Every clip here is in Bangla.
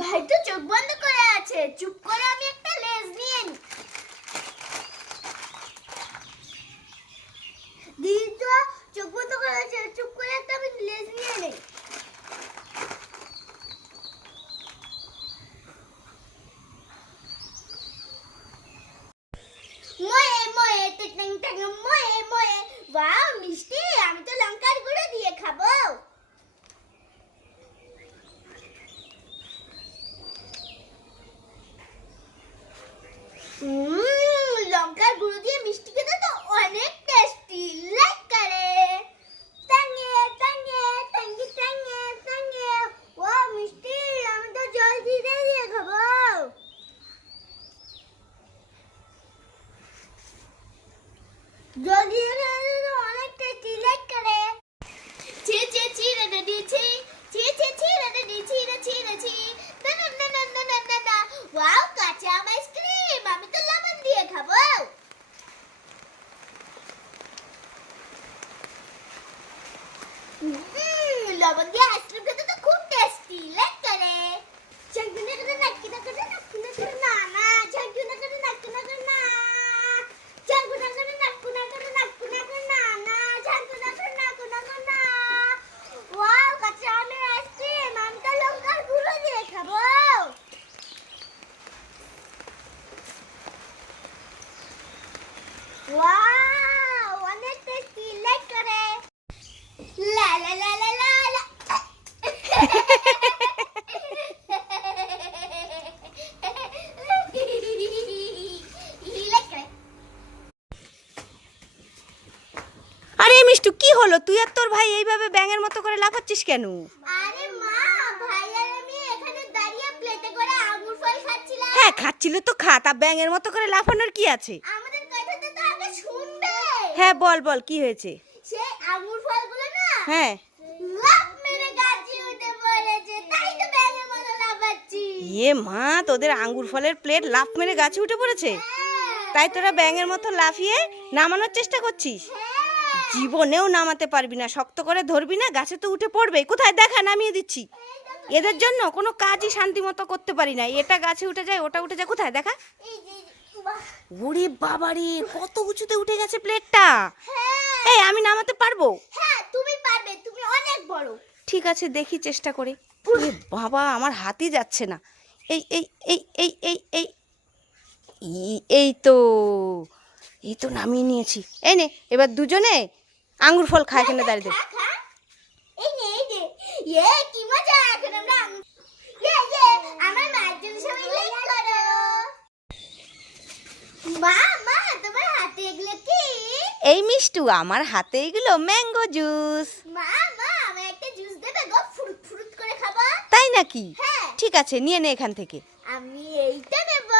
ভাই তো চোখ বন্ধ করে আছে। চুপ করে আমি একটা লেজ নিয়ে দিদি তো চোখ বন্ধ করে আছে, চুপ করে একটা আমি লেজ নিয়ে নেই ময়ে ময়ে টিং টিং ময়ে ময়ে। ওয়াও মিষ্টি। one. Yes. আরে মিষ্টু কি হলো? তুই আর তোর ভাই এইভাবে ব্যাঙের মতো করে লাফাচ্ছিস কেন? আরে মা ভাই আর আমি এখানে দাঁড়িয়ে প্লেটে করে আঙুর ফল খাচ্ছিলাম। হ্যাঁ খাচ্ছিল তো খা তা ব্যাঙের মতো করে লাফানোর কি আছে? আমাদের কথাটা তো আগে শুনবে। হ্যাঁ বল বল কি হয়েছে? সেই আঙুর ফলগুলো না হ্যাঁ লাফ মেরে গাছে উঠে পড়েছে তাই তো ব্যাঙের মতো এ মা, তোদের আঙ্গুর ফলের প্লেট লাফ মেরে গাছে উঠে পড়েছে। তাই তোরা ব্যাঙের মতো লাফিয়ে নামানোর চেষ্টা করছিস। জীবনেও নামাতে পারবি না, শক্ত করে ধরবি না, গাছে তো উঠে পড়বে। কোথায়? দেখা, নামিয়ে দিচ্ছি। এদের জন্য কোনো কাজই শান্তি মতো করতে পারি না। এটা গাছে উঠে যায়, ওটা উঠে যায়, কোথায়? দেখা। ওরে বাবারে, কত উঁচুতে উঠে গেছে প্লেটটা এই, আমি নামাতে পারব? হ্যাঁ তুমি পারবে তুমি অনেক বড় ঠিক আছে, দেখি, চেষ্টা করে। বাবা, আমার হাতই যাচ্ছে না। এই এই এই এই এই এই এই- তো, এই তো নামিয়ে নিয়েছি। এই নে, এবার দুজনে আঙ্গুর ফল খায় এখানে দাঁড়িয়ে খা। এই নে, এই যে কি মজা, এখন আমরা আঙুর- ইয়ে ইয়ে আমার মায়ের জন্য সবাই লাইক করো মা মা তোমার হাতে এগুলো কি এই মিষ্টু আমার হাতে এগুলো ম্যাঙ্গো জুস। মা মা আমায় একটা জুস দেবে গো ফুরুত ফুরুত করে খাব। তাই নাকি? হ্যাঁ। ঠিক আছে নিয়ে নে এখান থেকে। আমি এইটা নেব।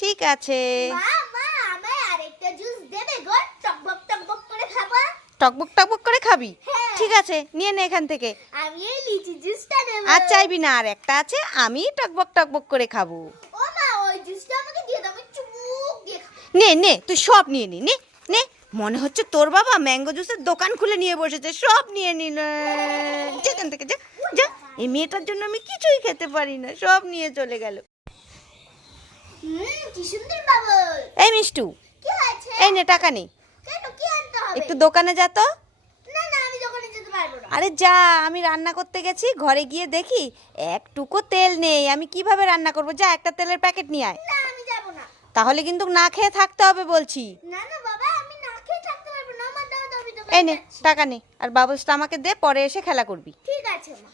ঠিক আছে। মা মা আমায় আরেকটা জুস দেবে গো টকবক টকবক করে খাব। টকবক টকবক করে খাবি? হ্যাঁ। ঠিক আছে নিয়ে নে এখান থেকে। আমি এই লিচি জুসটা নেব। আর চাইবি না আর একটা আছে আমি টকবক টকবক করে খাব। ও মা ওই জুসটা আমাকে দিয়ে দাও আমি চুমুক দিয়ে খাব। নে নে তুই সব নিয়ে নি নে নে। মনে হচ্ছে তোর বাবা ম্যাঙ্গো জুসের দোকান খুলে নিয়ে বসেছে সব নিয়ে নিল যেখান থেকে যা যা এই মেয়েটার জন্য আমি কিছুই খেতে পারি না সব নিয়ে চলে গেল। এই মিষ্টু এই নে টাকা নেই একটু দোকানে যা তো। আরে যা আমি রান্না করতে গেছি ঘরে গিয়ে দেখি একটুকু তেল নেই আমি কীভাবে রান্না করব? যা একটা তেলের প্যাকেট নিয়ে আয়। তাহলে কিন্তু না খেয়ে থাকতে হবে বলছি। না না এই নে টাকা নে আর বাবলসটা আমাকে দে পরে এসে খেলা করবি। ঠিক আছে মা।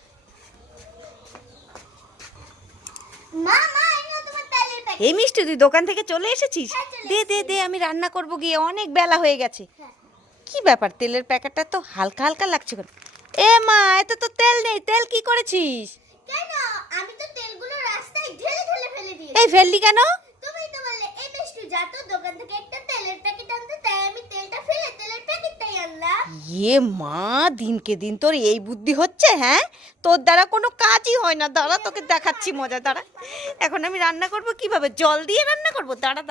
মা মা এই নাও তোমার তেলের প্যাকেট এই মিষ্টি তুই দোকান থেকে চলে এসেছিস? হ্যাঁ, দে দে দে আমি রান্না করব গিয়ে অনেক বেলা হয়ে গেছে। হ্যাঁ। কি ব্যাপার তেলের প্যাকেটটা তো হালকা হালকা লাগছে কেন? এ মা এতে তো তেল নেই তেল কি করেছিস? কেন? আমি তো তেলগুলো রাস্তায় ঢেলে ঢেলে ফেলে দিই এই ফেললি কেন? তুমি তো বললে এই বেষ্টু যা তো দোকান থেকে একটা তেলের প্যাকেট আনতে তাই আমি তেলটা ফেলে তেলের প্যাকেটটাই আনলাম ইয়ে মা, দিনকে দিন তোর এই বুদ্ধি হচ্ছে হ্যাঁ? তোর দ্বারা কোনো কাজই হয় না। দাঁড়া, তোকে দেখাচ্ছি মজা, দাঁড়া। এখন আমি রান্না করব কীভাবে? জল দিয়ে রান্না করব? দাঁড়া দাঁড়া।